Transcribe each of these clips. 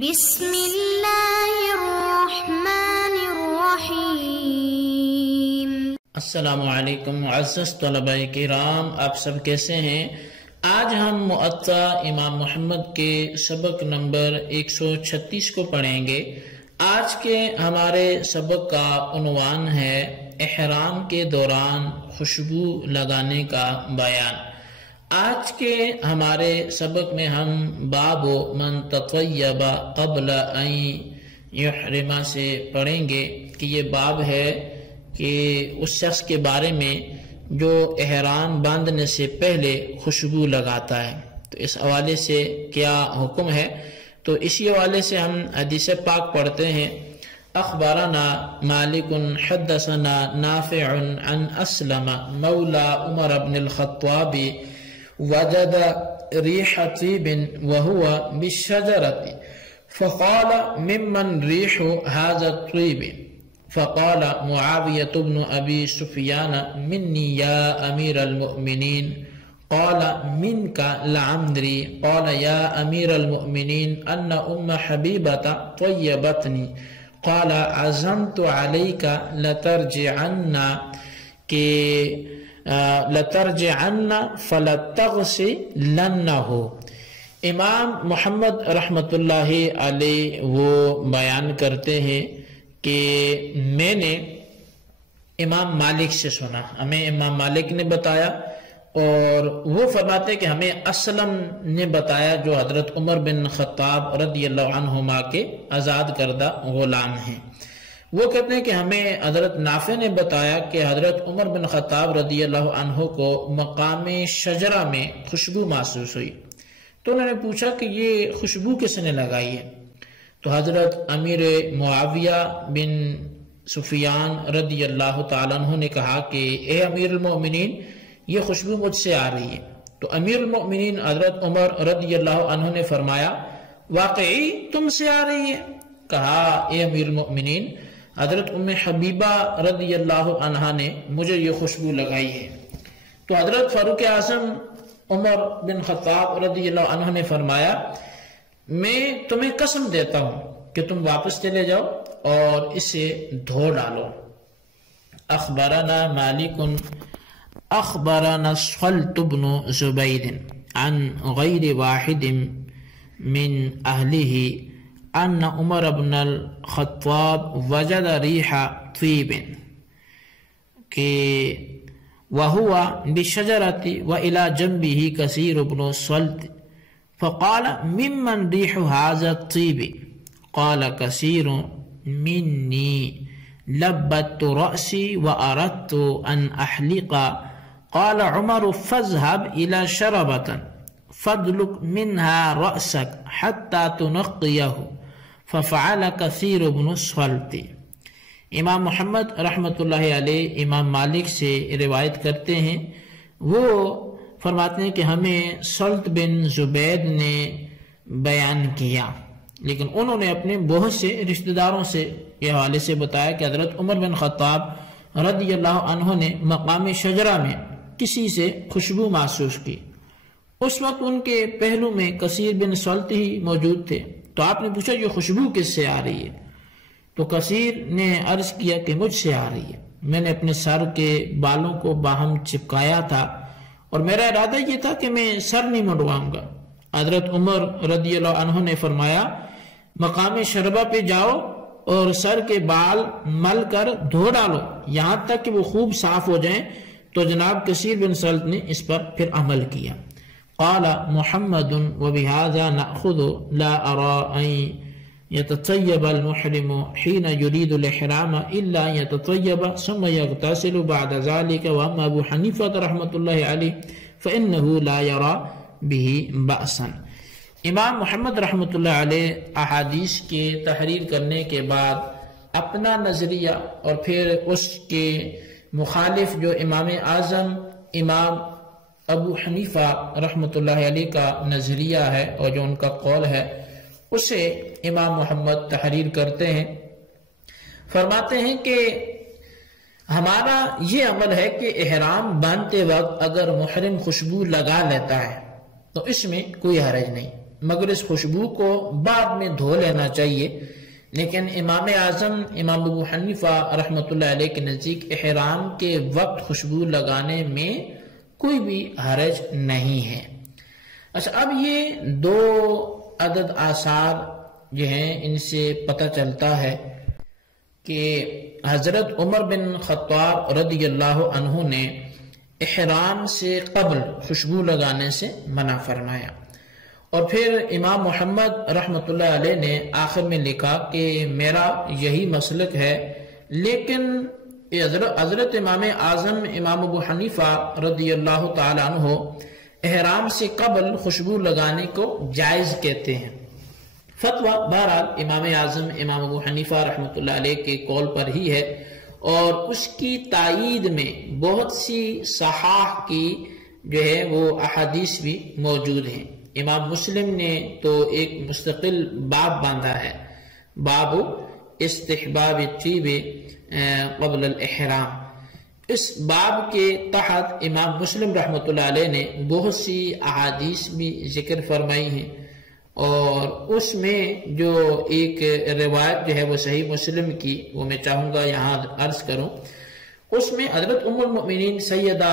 بسم اللہ الرحمن الرحیم۔ السلام علیکم معزز طلباء کرام، آپ سب کیسے ہیں؟ آج ہم معطا امام محمد کے سبق نمبر 136 کو پڑھیں گے۔ آج کے ہمارے سبق کا عنوان ہے احرام کے دوران خوشبو لگانے کا بیان۔ آج کے ہمارے سبق میں ہم باب من تطیب قبل ان یحرم سے پڑھیں گے کہ یہ باب ہے کہ اس شخص کے بارے میں جو احرام باندھنے سے پہلے خوشبو لگاتا ہے، تو اس حوالے سے کیا حکم ہے۔ تو اسی حوالے سے ہم حدیث پاک پڑھتے ہیں۔ اخبرنا مالک حدثنا نافع عن اسلم مولا عمر بن الخطاب وجد ريح طيب وهو بالشجرة فقال ممن ريح هذا الطيب؟ فقال معاوية بن أبي سفيان مني يا أمير المؤمنين. قال منك لعمري. قال يا أمير المؤمنين أن أم حبيبة طيبتني. قال عزمت عليك لترجعن فلتغسلنه۔ امام محمد رحمۃ اللہ علیہ وہ بیان کرتے ہیں کہ میں نے امام مالک سے سنا، ہمیں امام مالک نے بتایا، اور وہ فرماتے کہ ہمیں اسلم نے بتایا جو حضرت عمر بن خطاب رضی اللہ عنہما کے آزاد کردہ غلام ہیں۔ وہ کہتے ہیں کہ ہمیں حضرت نافع نے بتایا کہ حضرت عمر بن خطاب رضی اللہ عنہ کو مقام شجرہ میں خوشبو محسوس ہوئی، تو انہوں نے پوچھا کہ یہ خوشبو کس نے لگائی ہے؟ تو حضرت امیر معاویہ بن سفیان رضی اللہ تعالیٰ عنہ نے کہا کہ اے امیر المؤمنین، یہ خوشبو مجھ سے آ رہی ہے۔ تو امیر المؤمنین حضرت عمر رضی اللہ عنہ نے فرمایا واقعی تم سے آ رہی ہے؟ کہا اے امیر المؤمنین، حضرت ام حبیبہ رضی اللہ عنہ نے مجھے یہ خوشبو لگائی ہے۔ تو حضرت فاروق اعظم عمر بن خطاب رضی اللہ عنہ نے فرمایا میں تمہیں قسم دیتا ہوں کہ تم واپس چلے جاؤ اور اسے دھو ڈالو۔ اخبرنا مالک اخبرنا صلت بن زبید عن غیر واحد من اہلہ ان عمر بن الخطاب وجد ریح طیب کہ وهو بالشجرة وإلى جنبه كثير بن صلت فقال ممن ريح هذا الطيب؟ قال كثير مني. لبت رأسي وأردت أن أحلق. قال عمر فاذهب إلى شربة فادلك منها رأسك حتى تنقيه. ففعل كثير بن صلت۔ امام محمد رحمۃ اللہ علیہ امام مالک سے روایت کرتے ہیں، وہ فرماتے ہیں کہ ہمیں صلت بن زبید نے بیان کیا، لیکن انہوں نے اپنے بہت سے رشتہ داروں سے یہ حوالے سے بتایا کہ حضرت عمر بن خطاب رضی اللہ عنہ نے مقام شجرہ میں کسی سے خوشبو محسوس کی۔ اس وقت ان کے پہلو میں کثیر بن صلت ہی موجود تھے، تو آپ نے پوچھا یہ خوشبو کس سے آ رہی ہے؟ تو کثیر نے عرض کیا کہ مجھ سے آ رہی ہے، میں نے اپنے سر کے بالوں کو باہم چپکایا تھا اور میرا ارادہ یہ تھا کہ میں سر نہیں منڈواؤں گا۔ حضرت عمر رضی اللہ عنہ نے فرمایا مقام شربہ پہ جاؤ اور سر کے بال مل کر دھو ڈالو یہاں تک کہ وہ خوب صاف ہو جائیں۔ تو جناب کثیر بن صلت نے اس پر پھر عمل کیا۔ قال محمد وبهذا نأخذ لا أرى أن يتطيب المحرم حين يريد الإحرام إلا أن يتطيب ثم يغتسل بعد ذلك، وأما أبو حنيفة رحمة الله عليه فإنه لا يرى به بأسا۔ امام محمد رحمۃ اللہ علیہ احادیث کے تحریر کرنے کے بعد اپنا نظریہ اور پھر اس کے مخالف جو امام اعظم امام ابو حنیفہ رحمۃ اللہ علیہ کا نظریہ ہے اور جو ان کا قول ہے اسے امام محمد تحریر کرتے ہیں۔ فرماتے ہیں کہ ہمارا یہ عمل ہے کہ احرام باندھتے وقت اگر محرم خوشبو لگا لیتا ہے تو اس میں کوئی حرج نہیں، مگر اس خوشبو کو بعد میں دھو لینا چاہیے۔ لیکن امام اعظم امام ابو حنیفہ رحمۃ اللہ علیہ کے نزدیک احرام کے وقت خوشبو لگانے میں کوئی بھی حرج نہیں ہے۔ اچھا، اب یہ دو عدد آثار جو ہیں ان سے پتہ چلتا ہے کہ حضرت عمر بن خطاب رضی اللہ عنہ نے احرام سے قبل خوشبو لگانے سے منع فرمایا، اور پھر امام محمد رحمۃ اللہ علیہ نے آخر میں لکھا کہ میرا یہی مسلک ہے، لیکن حضرت امام اعظم امام ابو حنیفہ رضی اللہ تعالی عنہ احرام سے قبل خوشبو لگانے کو جائز کہتے ہیں۔ فتویٰ بہرحال امام اعظم امام ابو حنیفہ رحمۃ اللہ علیہ کے قول پر ہی ہے، اور اس کی تائید میں بہت سی صحاح کی جو ہے وہ احادیث بھی موجود ہیں۔ امام مسلم نے تو ایک مستقل باب باندھا ہے، باب استحباب الطیب قبل الاحرام۔ اس باب کے تحت امام مسلم رحمۃ اللہ علیہ نے بہت سی احادیث بھی ذکر فرمائی ہیں، اور اس میں جو ایک روایت جو ہے وہ صحیح مسلم کی وہ میں چاہوں گا یہاں عرض کروں۔ اس میں حضرت ام المؤمنین سیدہ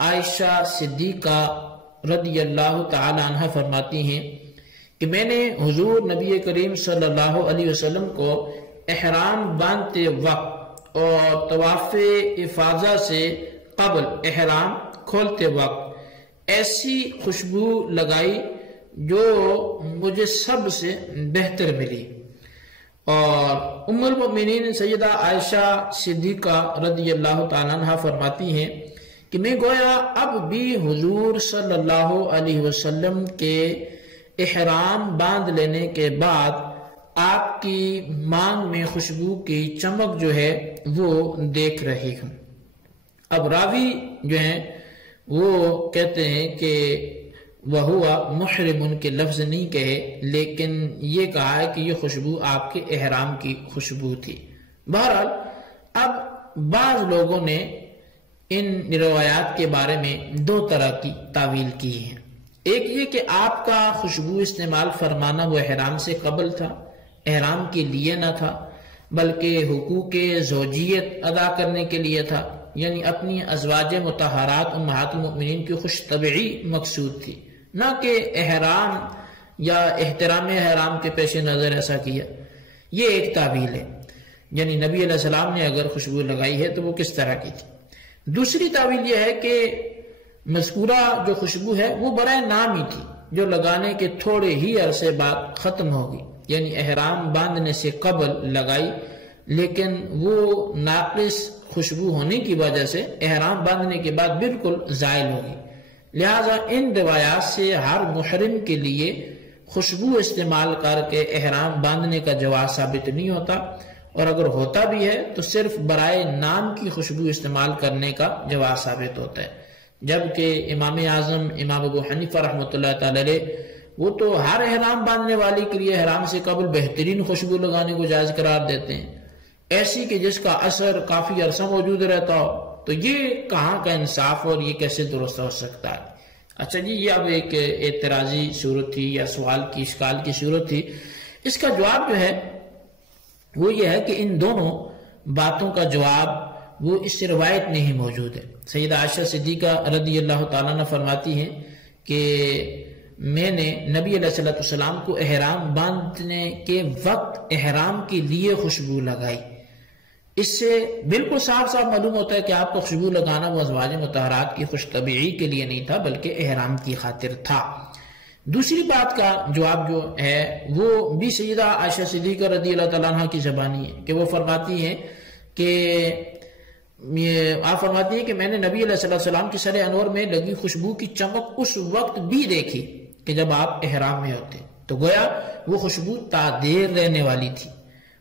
عائشہ صدیقہ رضی اللہ تعالی عنہ فرماتی ہیں کہ میں نے حضور نبی کریم صلی اللہ علیہ وسلم کو احرام باندھتے وقت اور طواف افاضہ سے قبل احرام کھولتے وقت ایسی خوشبو لگائی جو مجھے سب سے بہتر ملی۔ اور ام المؤمنین سیدہ عائشہ صدیقہ رضی اللہ تعالی عنہ فرماتی ہیں کہ میں گویا اب بھی حضور صلی اللہ علیہ وسلم کے احرام باندھ لینے کے بعد آپ کی مانگ میں خوشبو کی چمک جو ہے وہ دیکھ رہی ہوں۔ اب راوی جو ہیں وہ کہتے ہیں کہ وَهُوَ مُحْرِمٌ کے لفظ نہیں کہے، لیکن یہ کہا ہے کہ یہ خوشبو آپ کے احرام کی خوشبو تھی۔ بہرحال اب بعض لوگوں نے ان روایات کے بارے میں دو طرح کی تعویل کی ہے۔ ایک یہ کہ آپ کا خوشبو استعمال فرمانا وہ احرام سے قبل تھا، احرام کے لیے نہ تھا، بلکہ حقوق زوجیت ادا کرنے کے لیے تھا، یعنی اپنی ازواج مطہرات امہات المؤمنین کی خوش طبعی مقصود تھی، نہ کہ احرام یا احترام احرام کے پیش نظر ایسا کیا۔ یہ ایک تعویل ہے، یعنی نبی علیہ السلام نے اگر خوشبو لگائی ہے تو وہ کس طرح کی تھی۔ دوسری تعویل یہ ہے کہ مذکورہ جو خوشبو ہے وہ برائے نام ہی تھی، جو لگانے کے تھوڑے ہی عرصے بعد ختم ہوگی، یعنی احرام باندھنے سے قبل لگائی، لیکن وہ ناقص خوشبو ہونے کی وجہ سے احرام باندھنے کے بعد بالکل زائل ہوگی۔ لہٰذا ان روایات سے ہر محرم کے لیے خوشبو استعمال کر کے احرام باندھنے کا جواز ثابت نہیں ہوتا، اور اگر ہوتا بھی ہے تو صرف برائے نام کی خوشبو استعمال کرنے کا جواز ثابت ہوتا ہے، جبکہ امام اعظم امام ابو حنیفہ رحمۃ اللہ تعالی علیہ وہ تو ہر احرام باندھنے والے کے لیے احرام سے قبل بہترین خوشبو لگانے کو جائز قرار دیتے ہیں، ایسی کہ جس کا اثر کافی عرصہ موجود رہتا ہو۔ تو یہ کہاں کا انصاف اور یہ کیسے درست ہو سکتا ہے؟ اچھا جی، یہ اب ایک اعتراضی صورت تھی یا سوال کی اشکال کی صورت تھی۔ اس کا جواب جو ہے وہ یہ ہے کہ ان دونوں باتوں کا جواب وہ اس روایت میں ہی موجود ہے۔ سیدہ عائشہ صدیقہ رضی اللہ تعالیٰ عنہ فرماتی ہیں کہ میں نے نبی علیہ السلام کو احرام باندھنے کے وقت احرام کے لیے خوشبو لگائی۔ اس سے بالکل صاف صاف معلوم ہوتا ہے کہ آپ کو خوشبو لگانا وہ ازواج مطہرات کی خوش طبعی کے لیے نہیں تھا، بلکہ احرام کی خاطر تھا۔ دوسری بات کا جواب جو ہے وہ بھی سیدہ عائشہ صدیقہ رضی اللہ تعالیٰ عنہ کی زبانی ہے کہ وہ فرماتی ہیں کہ آپ فرماتی ہیں کہ میں نے نبی علیہ السلام کی سر انور میں لگی خوشبو کی چمک اس وقت بھی دیکھی کہ جب آپ احرام میں ہوتے، تو گویا وہ خوشبو تادیر رہنے والی تھی۔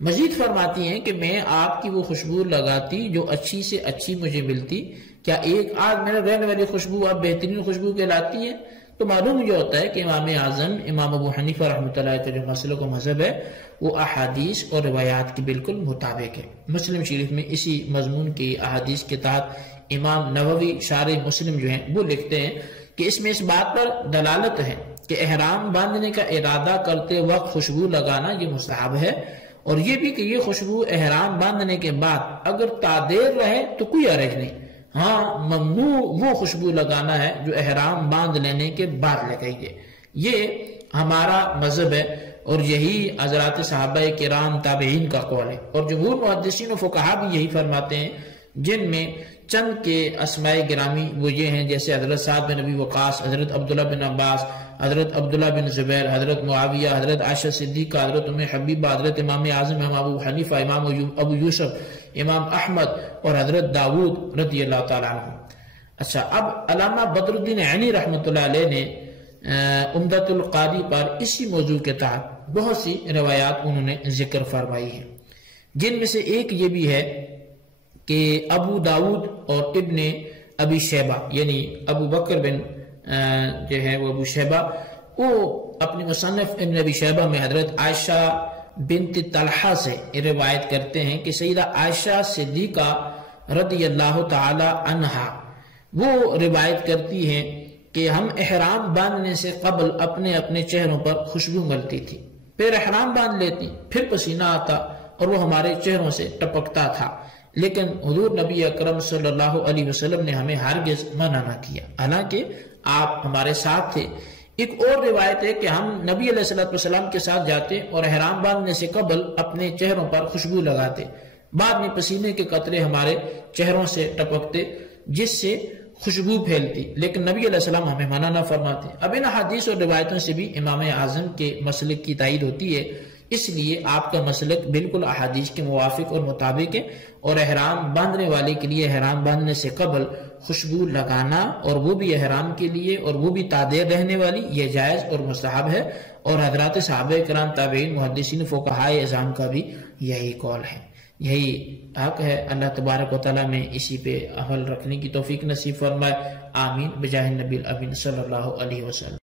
مزید فرماتی ہیں کہ میں آپ کی وہ خوشبو لگاتی جو اچھی سے اچھی مجھے ملتی، کیا ایک آدھ میرے رہنے والی خوشبو آپ بہترین خوشبو کہلاتی ہے؟ تو معلوم یہ ہوتا ہے کہ امام اعظم امام ابو حنیفہ رحمۃ اللہ علیہ جو مسلک و مذہب ہے وہ احادیث اور روایات کے بالکل مطابق ہے۔ مسلم شریف میں اسی مضمون کی احادیث کے تحت امام نووی شارح مسلم جو ہیں وہ لکھتے ہیں کہ اس میں اس بات پر دلالت ہے کہ احرام باندھنے کا ارادہ کرتے وقت خوشبو لگانا یہ مستحب ہے، اور یہ بھی کہ یہ خوشبو احرام باندھنے کے بعد اگر تادیر رہے تو کوئی حرج نہیں۔ ہاں ممنوع وہ خوشبو لگانا ہے جو احرام باندھ لینے کے بعد لگائی گئے۔ یہ ہمارا مذہب ہے، اور یہی حضرات صحابہ کرام تابعین کا قول ہے، اور جمہور محدثین و فقہا بھی یہی فرماتے ہیں، جن میں چند کے اسماء گرامی وہ یہ ہیں جیسے حضرت سعد بن ابی وقاص، حضرت عبداللہ بن عباس، حضرت عبداللہ بن زبیر، حضرت معاویہ، حضرت عائشہ صدیقہ، حضرت ام حبیبہ، حضرت امام اعظم امام ابو حنیفہ، امام ابو یوسف، امام احمد اور حضرت داود رضی اللہ تعالیٰ عنہ۔ اچھا، اب علامہ بدر الدین عینی رحمۃ اللہ علیہ نے عمدۃ القاری پر اسی موضوع کے تحت بہت سی روایات انہوں نے ذکر فرمائی ہیں، جن میں سے ایک یہ بھی ہے کہ ابو داود اور ابن ابی شیبہ یعنی ابو بکر بن جو ہے وہ ابو شیبہ، وہ اپنی مصنف ابن ابی شیبہ میں حضرت عائشہ بنت طلحہ سے روایت کرتے ہیں کہ سیدہ عائشہ صدیقہ رضی اللہ تعالی عنہا وہ روایت کرتی ہیں کہ ہم احرام باندھنے سے قبل اپنے اپنے چہروں پر خوشبو ملتی تھی، پھر احرام باندھ لیتی، پھر پسینہ آتا اور وہ ہمارے چہروں سے ٹپکتا تھا، لیکن حضور نبی اکرم صلی اللہ علیہ وسلم نے ہمیں ہرگز منع نہ کیا، حالانکہ آپ ہمارے ساتھ تھے۔ ایک اور روایت ہے کہ ہم نبی علیہ السلام کے ساتھ جاتے اور احرام باندھنے سے قبل اپنے چہروں پر خوشبو لگاتے، بعد میں پسینے کے قطرے ہمارے چہروں سے ٹپکتے جس سے خوشبو پھیلتی، لیکن نبی علیہ السلام ہمیں منع نہ فرماتے۔ اب ان حدیث اور روایتوں سے بھی امام اعظم کے مسلک کی تائید ہوتی ہے، اس لیے آپ کا مسلک بالکل احادیث کے موافق اور مطابق ہے، اور احرام باندھنے والے کے لیے احرام باندھنے سے قبل خوشبو لگانا، اور وہ بھی احرام کے لیے اور وہ بھی تادیر رہنے والی، یہ جائز اور مستحب ہے، اور حضرات صحابہ کرام تابعین محدثین فقہاء اعظام کا بھی یہی قول ہے، یہی حق ہے۔ اللہ تبارک و تعالیٰ میں اسی پہ عمل رکھنے کی توفیق نصیب فرمائے، آمین، بجاہ النبی الامین صلی اللہ علیہ وسلم۔